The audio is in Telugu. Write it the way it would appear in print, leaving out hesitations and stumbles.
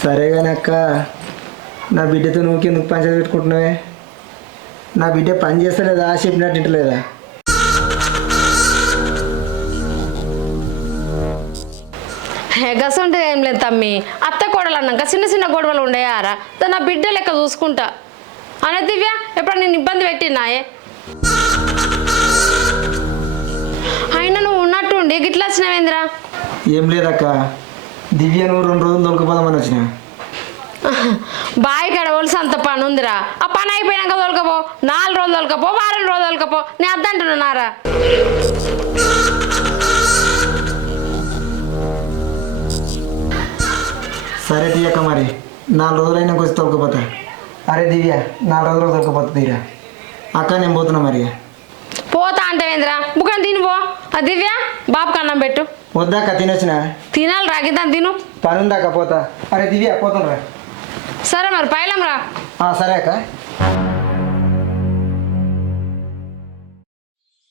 సరే కానీ అక్క, నా బిడ్డతో నువ్వుకెందుకు పంచాయతీ పెట్టుకుంటున్నావే? నా బిడ్డ పని చేస్తలేదా, చెప్పినట్టు వింటలేదా? గసంటే ఏం లేదు తమ్మి, అత్త కోడలు అన్నాక చిన్న చిన్న గొడవలు ఉండేయారా? నా బిడ్డ లెక్క చూసుకుంటా అనే దివ్య. ఎప్పుడు నేను ఇబ్బంది పెట్టినాయే? అయినా నువ్వు ఉన్నట్టుండి గిట్లా వచ్చినావేంద్రా? ఏం లేదక్క, దివ్య నువ్వు 2 రోజులు దొరకపోదామని వచ్చిన. బావి కాడ ఒలిసి అంత పని ఉందిరా. ఆ పని అయిపోయినాక తోలుకపో, 4 రోజులు తోలుకపో, వారం రోజులు తోలుకపో. నేను అద్దంటున్నారా? సరే తీయక్క, మరి 4 రోజులైనా కొంచెం తొలకపోతా. అరే దివ్య, 4 రోజులు తొలకపోతా తీరా. అక్క నేను పోతున్నా మరి. పోతా అంటే ఏంద్రా? బుక్కని తినిపో. ఆ దివ్య బాబుకి అన్నం పెట్టు. వద్దాక తినొచ్చిన. తినాలి రాగిద్దాం, తిను. పని ఉందాక పోతా. అరే దివ్య పోతాను రా. సరే మరి పైలం రా. సరే అక్క.